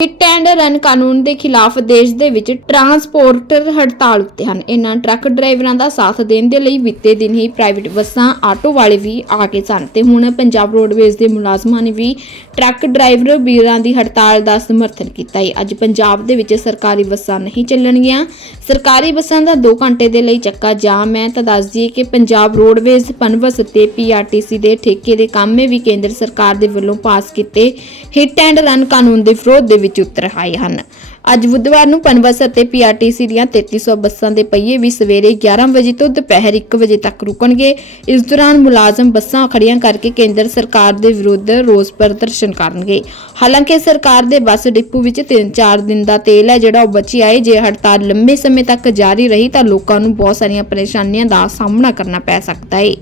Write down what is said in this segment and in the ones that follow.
Hit and run ਕਾਨੂੰਨ ਦੇ ਖਿਲਾਫ ਦੇਸ਼ ਦੇ ਵਿੱਚ ਟਰਾਂਸਪੋਰਟਰ ਹੜਤਾਲ ਉੱਤੇ ਹਨ। ਇਹਨਾਂ ਟਰੱਕ ਡਰਾਈਵਰਾਂ ਦਾ ਸਾਥ ਦੇਣ ਦੇ ਲਈ ਬੀਤੇ ਦਿਨ ਹੀ ਪ੍ਰਾਈਵੇਟ ਬੱਸਾਂ, ਆਟੋ ਵਾਲੇ ਵੀ ਆ ਗਏ ਸਨ ਤੇ ਹੁਣ ਪੰਜਾਬ ਰੋਡਵੇਜ਼ ਦੇ ਮੁਲਾਜ਼ਮਾਂ ਨੇ ਵੀ ਟਰੱਕ ਡਰਾਈਵਰ ਵੀਰਾਂ ਦੀ ਹੜਤਾਲ ਦਾ ਸਮਰਥਨ ਕੀਤਾ ਹੈ। ਅੱਜ ਪੰਜਾਬ ਦੇ ਵਿੱਚ ਸਰਕਾਰੀ ਬੱਸਾਂ ਨਹੀਂ ਚੱਲਣਗੀਆਂ। ਸਰਕਾਰੀ ਬੱਸਾਂ ਦਾ 2 ਘੰਟੇ ਦੇ ਲਈ ਚੱਕਾ ਜਾਮ ਹੈ। ਤਾਂ ਦੱਸ ਦਈਏ ਕਿ ਪੰਜਾਬ ਰੋਡਵੇਜ਼ ਪਨਬਸ ਤੇ ਪੀਆਰਟੀਸੀ ਦੇ ਠੇਕੇ ਦੇ ਕਾਮੇ ਵੀ ਕੇਂਦਰ ਸਰਕਾਰ ਦੇ ਵੱਲੋਂ ਪਾਸ ਕੀਤੇ ਹਿੱਟ ਐਂਡ ਰਨ ਕਾਨੂੰਨ ਦੇ ਵਿਰੋਧ ਦੇ ਵਿੱਚ ਉਤਰ ਆਏ ਹਨ। ਅੱਜ ਬੁੱਧਵਾਰ ਨੂੰ ਪਨਬਸ ਅਤੇ ਪੀਆਰਟੀਸੀ ਦੀਆਂ 3300 ਬੱਸਾਂ ਦੇ ਪਹੀਏ ਵੀ ਸਵੇਰੇ 11 ਵਜੇ ਤੋਂ ਦੁਪਹਿਰ 1 ਵਜੇ ਤੱਕ ਰੁਕਣਗੇ। ਇਸ ਦੌਰਾਨ ਮੁਲਾਜ਼ਮ ਬੱਸਾਂ ਖੜੀਆਂ ਕਰਕੇ ਕੇਂਦਰ ਸਰਕਾਰ ਦੇ ਵਿਰੁੱਧ ਰੋਸ ਪ੍ਰਦਰਸ਼ਨ ਕਰਨਗੇ। ਹਾਲਾਂਕਿ ਸਰਕਾਰ ਦੇ ਬੱਸ ਡਿਪੂ ਵਿੱਚ 3-4 ਦਿਨ ਦਾ ਤੇਲ ਹੈ, ਜਿਹੜਾ ਉਹ ਬਚੀ ਆਏ। ਜੇ ਹੜਤਾਲ ਲੰਬੇ ਸਮੇਂ ਤੱਕ ਜਾਰੀ ਰਹੀ ਤਾਂ ਲੋਕਾਂ ਨੂੰ ਬਹੁਤ ਸਾਰੀਆਂ ਪਰੇਸ਼ਾਨੀਆਂ ਦਾ ਸਾਹਮਣਾ ਕਰਨਾ ਪੈ ਸਕਦਾ ਹੈ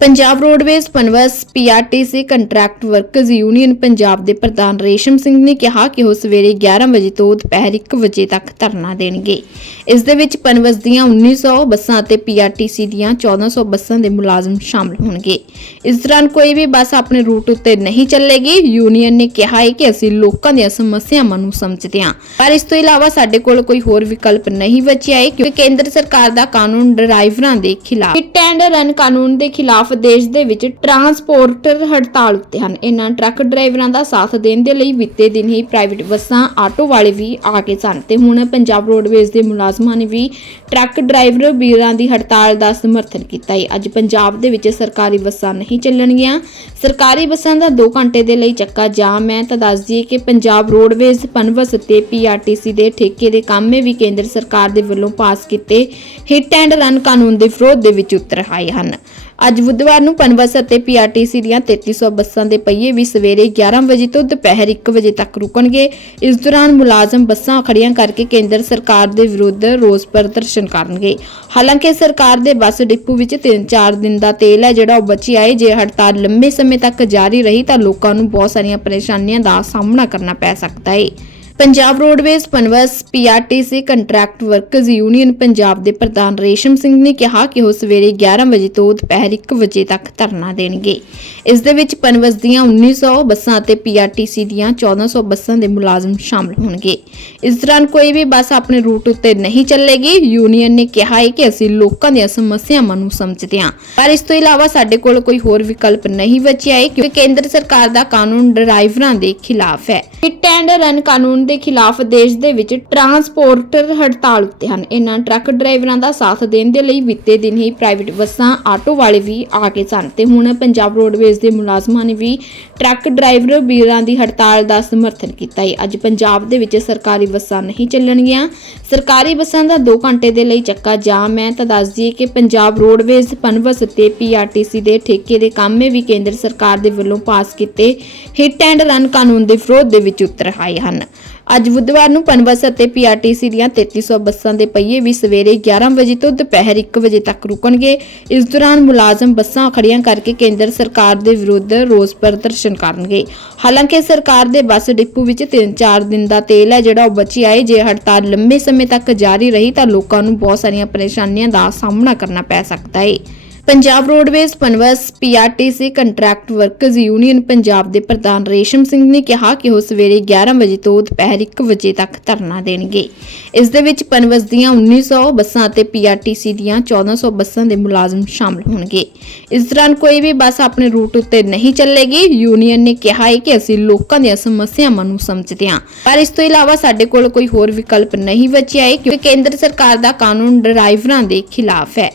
Punjab roadways Punbus PRTC contract workers union Punjab ਦੇ ਪ੍ਰਧਾਨ ਰੇਸ਼ਮ ਸਿੰਘ ਨੇ ਕਿਹਾ ਕਿ ਉਹ ਸਵੇਰੇ 11 ਵਜੇ ਤੋਂ ਦੁਪਹਿਰ 1 ਵਜੇ ਤੱਕ ਧਰਨਾ ਦੇਣਗੇ। ਇਸ ਦੇ ਵਿੱਚ ਪਨਵਸ ਦੀਆਂ 1900 ਬੱਸਾਂ ਅਤੇ ਪੀਆਰਟੀਸੀ ਦੀਆਂ 1400 ਬੱਸਾਂ ਦੇ ਮੁਲਾਜ਼ਮ ਸ਼ਾਮਲ ਹੋਣਗੇ। ਇਸ ਦੌਰਾਨ ਕੋਈ ਵੀ ਬੱਸ ਆਪਣੇ ਰੂਟ ਉੱਤੇ ਨਹੀਂ ਚੱਲੇਗੀ। ਯੂਨੀਅਨ ਨੇ ਕਿਹਾ ਹੈ ਕਿ ਅਸੀਂ ਲੋਕਾਂ ਦੀਆਂ ਸਮੱਸਿਆਵਾਂ ਨੂੰ ਸਮਝਦੇ ਹਾਂ। ਪਰ ਇਸ ਤੋਂ ਇਲਾਵਾ ਸਾਡੇ ਕੋਲ ਕੋਈ ਹੋਰ ਵਿਕਲਪ ਨਹੀਂ ਬਚਿਆ ਹੈ ਕਿਉਂਕਿ ਕੇਂਦਰ ਸਰਕਾਰ ਦਾ ਕਾਨੂੰਨ ਡਰਾਈਵਰਾਂ ਦੇ ਖਿਲਾਫ ਹਿੱਟ ਐਂਡ ਰਨ ਕਾਨੂੰਨ ਦੇ ਖਿਲਾਫ ਦੇਸ਼ ਦੇ ਵਿੱਚ ਟਰਾਂਸਪੋਰਟਰ ਹੜਤਾਲ ਉੱਤੇ ਹਨ। ਇਹਨਾਂ ਟਰੱਕ ਡਰਾਈਵਰਾਂ ਦਾ ਸਾਥ ਦੇਣ ਦੇ ਲਈ ਬੀਤੇ ਦਿਨ ਹੀ ਪ੍ਰਾਈਵੇਟ ਬੱਸਾਂ, ਆਟੋ ਵਾਲੇ ਵੀ ਆ ਗਏ ਸਨ ਤੇ ਹੁਣ ਪੰਜਾਬ ਰੋਡਵੇਜ਼ ਦੇ ਮੁਲਾਜ਼ਮਾਂ ਨੇ ਵੀ ਟਰੱਕ ਡਰਾਈਵਰ ਵੀਰਾਂ ਦੀ ਹੜਤਾਲ ਦਾ ਸਮਰਥਨ ਕੀਤਾ ਹੈ। ਅੱਜ ਪੰਜਾਬ ਦੇ ਵਿੱਚ ਸਰਕਾਰੀ ਬੱਸਾਂ ਨਹੀਂ ਚੱਲਣਗੀਆਂ। ਸਰਕਾਰੀ ਬੱਸਾਂ ਦਾ 2 ਘੰਟੇ ਦੇ ਲਈ ਚੱਕਾ ਜਾਮ ਹੈ। ਤਾਂ ਦੱਸ ਦਈਏ ਕਿ ਪੰਜਾਬ ਰੋਡਵੇਜ਼ ਪਨਬਸ ਤੇ ਪੀਆਰਟੀਸੀ ਦੇ ਠੇਕੇ ਦੇ ਕਾਮੇ ਵੀ ਕੇਂਦਰ ਸਰਕਾਰ ਦੇ ਵੱਲੋਂ ਪਾਸ ਕੀਤੇ ਹਿੱਟ ਐਂਡ ਰਨ ਕਾਨੂੰਨ ਦੇ ਵਿਰੋਧ ਦੇ ਵਿੱਚ ਉਤਰ ਆਏ ਹਨ। ਅੱਜ ਬੁੱਧਵਾਰ ਨੂੰ ਪਨਬਸ ਅਤੇ ਪੀਆਰਟੀਸੀ ਦੀਆਂ 3300 ਬੱਸਾਂ ਦੇ ਪਹੀਏ ਵੀ ਸਵੇਰੇ 11 ਵਜੇ ਤੋਂ ਦੁਪਹਿਰ 1 ਵਜੇ ਤੱਕ ਰੁਕਣਗੇ। ਇਸ ਦੌਰਾਨ ਮੁਲਾਜ਼ਮ ਬੱਸਾਂ ਖੜੀਆਂ ਕਰਕੇ ਕੇਂਦਰ ਸਰਕਾਰ ਦੇ ਵਿਰੁੱਧ ਰੋਸ ਪ੍ਰਦਰਸ਼ਨ ਕਰਨਗੇ। ਹਾਲਾਂਕਿ ਸਰਕਾਰ ਦੇ ਬੱਸ ਡਿਪੂ ਵਿੱਚ 3-4 ਦਿਨ ਦਾ ਤੇਲ ਹੈ, ਜਿਹੜਾ ਉਹ ਬਚੀ ਆਏ। ਜੇ ਹੜਤਾਲ ਲੰਬੇ ਸਮੇਂ ਤੱਕ ਜਾਰੀ ਰਹੀ ਤਾਂ ਲੋਕਾਂ ਨੂੰ ਬਹੁਤ ਸਾਰੀਆਂ ਪਰੇਸ਼ਾਨੀਆਂ ਦਾ ਸਾਹਮਣਾ ਕਰਨਾ ਪੈ ਸਕਦਾ ਹੈ Punjab roadways Punbus PRTC contract workers union Punjab ਦੇ ਪ੍ਰਧਾਨ ਰੇਸ਼ਮ ਸਿੰਘ ਨੇ ਕਿਹਾ ਕਿ ਉਹ ਸਵੇਰੇ 11 ਵਜੇ ਤੋਂ ਦੁਪਹਿਰ 1 ਵਜੇ ਤੱਕ ਧਰਨਾ ਦੇਣਗੇ। ਇਸ ਦੇ ਵਿੱਚ ਪਨਵਸ ਦੀਆਂ 1900 ਬੱਸਾਂ ਅਤੇ ਪੀਆਰਟੀਸੀ ਦੀਆਂ 1400 ਬੱਸਾਂ ਦੇ ਮੁਲਾਜ਼ਮ ਸ਼ਾਮਲ ਹੋਣਗੇ। ਇਸ ਦੌਰਾਨ ਕੋਈ ਵੀ ਬੱਸ ਆਪਣੇ ਰੂਟ ਉੱਤੇ ਨਹੀਂ ਚੱਲੇਗੀ। ਯੂਨੀਅਨ ਨੇ ਕਿਹਾ ਹੈ ਕਿ ਅਸੀਂ ਲੋਕਾਂ ਦੀਆਂ ਸਮੱਸਿਆਵਾਂ ਨੂੰ ਸਮਝਦੇ ਹਾਂ। ਪਰ ਇਸ ਤੋਂ ਇਲਾਵਾ ਸਾਡੇ ਕੋਲ ਕੋਈ ਹੋਰ ਵਿਕਲਪ ਨਹੀਂ ਬਚਿਆ ਹੈ ਕਿਉਂਕਿ ਕੇਂਦਰ ਸਰਕਾਰ ਦਾ ਕਾਨੂੰਨ ਡਰਾਈਵਰਾਂ ਦੇ ਖਿਲਾਫ ਹੈ। ਹਿੱਟ ਐਂਡ ਰਨ ਕਾਨੂੰਨ ਦੇ ਖਿਲਾਫ ਦੇਸ਼ ਦੇ ਵਿੱਚ ਟਰਾਂਸਪੋਰਟਰ ਹੜਤਾਲ ਉੱਤੇ ਹਨ। ਇਹਨਾਂ ਟਰੱਕ ਡਰਾਈਵਰਾਂ ਦਾ ਸਾਥ ਦੇਣ ਦੇ ਲਈ ਬੀਤੇ ਦਿਨ ਹੀ ਪ੍ਰਾਈਵੇਟ ਬੱਸਾਂ, ਆਟੋ ਵਾਲੇ ਵੀ ਆ ਗਏ ਸਨ ਤੇ ਹੁਣ ਪੰਜਾਬ ਰੋਡਵੇਜ਼ ਦੇ ਮੁਲਾਜ਼ਮਾਂ ਨੇ ਵੀ ਟਰੱਕ ਡਰਾਈਵਰ ਵੀਰਾਂ ਦੀ ਹੜਤਾਲ ਦਾ ਸਮਰਥਨ ਕੀਤਾ ਹੈ। ਅੱਜ ਪੰਜਾਬ ਦੇ ਵਿੱਚ ਸਰਕਾਰੀ ਬੱਸਾਂ ਨਹੀਂ ਚੱਲਣਗੀਆਂ। ਸਰਕਾਰੀ ਬੱਸਾਂ ਦਾ 2 ਘੰਟੇ ਦੇ ਲਈ ਚੱਕਾ ਜਾਮ। ਹੈ ਤਾਂ ਦੱਸ ਦਈਏ ਕਿ ਪੰਜਾਬ ਰੋਡਵੇਜ਼ ਪਨਬਸ ਤੇ ਪੀਆਰਟੀਸੀ ਦੇ ਠੇਕੇ ਦੇ ਕੰਮੇ ਵੀ ਕੇਂਦਰ ਸਰਕਾਰ ਦੇ ਵੱਲੋਂ ਪਾਸ ਕੀਤੇ ਹਿੱਟ ਐਂਡ ਰਨ ਕਾਨੂੰਨ ਦੇ ਵਿਰੋਧ ਦੇ ਵਿੱਚ ਉਤਰ ਆਏ ਹਨ। ਅੱਜ ਬੁੱਧਵਾਰ ਨੂੰ ਪਨਬਸ ਅਤੇ ਪੀਆਰਟੀਸੀ ਦੀਆਂ 3300 ਬੱਸਾਂ ਦੇ ਪਹੀਏ ਵੀ ਸਵੇਰੇ 11 ਵਜੇ ਤੋਂ ਦੁਪਹਿਰ 1 ਵਜੇ ਤੱਕ ਰੁਕਣਗੇ। ਇਸ ਦੌਰਾਨ ਮੁਲਾਜ਼ਮ ਬੱਸਾਂ ਖੜੀਆਂ ਕਰਕੇ ਕੇਂਦਰ ਸਰਕਾਰ ਦੇ ਵਿਰੁੱਧ ਰੋਸ ਪ੍ਰਦਰਸ਼ਨ ਕਰਨਗੇ। ਹਾਲਾਂਕਿ ਸਰਕਾਰ ਦੇ ਬੱਸ ਡਿਪੂ ਵਿੱਚ 3-4 ਦਿਨ ਦਾ ਤੇਲ ਹੈ, ਜਿਹੜਾ ਉਹ ਬਚੀ ਆਏ। ਜੇ ਹੜਤਾਲ ਲੰਬੇ ਸਮੇਂ ਤੱਕ ਜਾਰੀ ਰਹੀ ਤਾਂ ਲੋਕਾਂ ਨੂੰ ਬਹੁਤ ਸਾਰੀਆਂ ਪਰੇਸ਼ਾਨੀਆਂ ਦਾ ਸਾਹਮਣਾ ਕਰਨਾ ਪੈ ਸਕਦਾ ਹੈ Punjab roadways Punbus PRTC contract workers union Punjab ਦੇ ਪ੍ਰਧਾਨ ਰੇਸ਼ਮ ਸਿੰਘ ਨੇ ਕਿਹਾ ਕਿ ਉਹ ਸਵੇਰੇ 11 ਵਜੇ ਤੋਂ ਦੁਪਹਿਰ 1 ਵਜੇ ਤੱਕ ਧਰਨਾ ਦੇਣਗੇ। ਇਸ ਦੇ ਵਿੱਚ ਪਨਵਸ ਦੀਆਂ 1900 ਬੱਸਾਂ ਅਤੇ ਪੀਆਰਟੀਸੀ ਦੀਆਂ 1400 ਬੱਸਾਂ ਦੇ ਮੁਲਾਜ਼ਮ ਸ਼ਾਮਲ ਹੋਣਗੇ। ਇਸ ਦੌਰਾਨ ਕੋਈ ਵੀ ਬੱਸ ਆਪਣੇ ਰੂਟ ਉੱਤੇ ਨਹੀਂ ਚੱਲੇਗੀ। ਯੂਨੀਅਨ ਨੇ ਕਿਹਾ ਹੈ ਕਿ ਅਸੀਂ ਲੋਕਾਂ ਦੀਆਂ ਸਮੱਸਿਆਵਾਂ ਨੂੰ ਸਮਝਦੇ ਹਾਂ। ਪਰ ਇਸ ਤੋਂ ਇਲਾਵਾ ਸਾਡੇ ਕੋਲ ਕੋਈ ਹੋਰ ਵਿਕਲਪ ਨਹੀਂ ਬਚਿਆ ਹੈ ਕਿਉਂਕਿ ਕੇਂਦਰ ਸਰਕਾਰ ਦਾ ਕਾਨੂੰਨ ਡਰਾਈਵਰਾਂ ਦੇ ਖਿਲਾਫ ਹੈ।